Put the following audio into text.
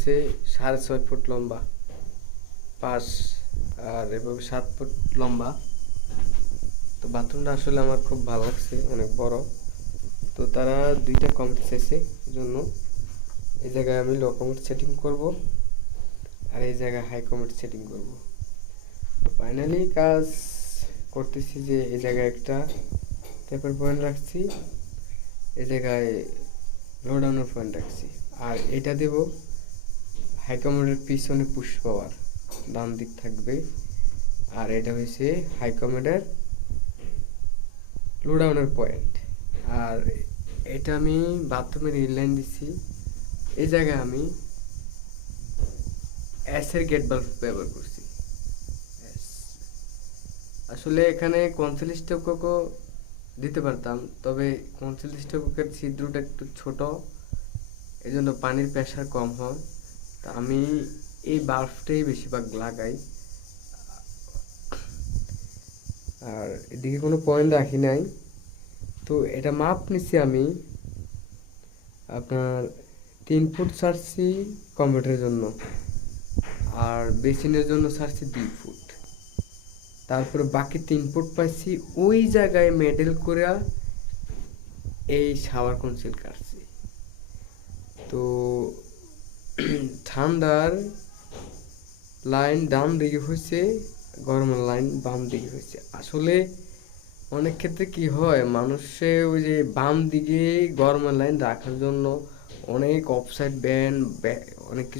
হচ্ছে 6.5 ফুট লম্বা পাশ, আর এভাবে 7 ফুট লম্বা। তো বাথরুমটা আসলে আমার খুব ভালো লাগছে, অনেক বড়। তো তারা 2টা কমেন্ট চাইছে, এই জন্য এই জায়গায় আমি লো কমেন্ট সেটিং করব, আর এই জায়গায় হাই কমেন্ট সেটিং করব। তো ফাইনালি কাজ করতেছি যে এই জায়গায় একটা ট্যাপের পয়েন্ট রাখছি, এই জায়গায় লো ডাউনের পয়েন্ট রাখছি, আর এটা দেব হাই কমেন্টের পিছনে পুশ পাওয়ার ডান দিক থাকবে, আর এটা হয়েছে হাই কমেন্টের লো ডাউনের পয়েন্ট। আর এটা আমি বাথরুমের ইনলাইন দিচ্ছি, এই জায়গায় আমি এসের গেট বাল্ব ব্যবহার করছি। আসলে এখানে কনসিল স্টোকও দিতে পারতাম, তবে কনসিল স্টোকের ছিদ্রটা একটু ছোট, এই জন্য পানির প্রেশার কম হয়। তা আমি এই বাল্বটাই বেশিরভাগ লাগাই। আর এদিকে কোনো পয়েন্ট রাখি নাই। তো এটা মাপ নিচ্ছি আমি আপনার 3 ফুট ছাড়ছি কম্পিউটারের জন্য, আর বেসিনের জন্য ছাড়ছি 2 ফুট। তারপরে বাকি 3 ফুট পাইছি ওই জায়গায় মেডেল করে এই শাওয়ার কনসিল কাটছি। তো ঠান্ডার লাইন ডান দিকে হয়েছে, গরমের লাইন বাম দিকে হয়েছে। আসলে অনেক ক্ষেত্রে কি হয়, মানুষে ওই যে বাম দিকে গরমের লাইন রাখার জন্য অনেক অফসাইড ব্যান্ড অনেক কিছু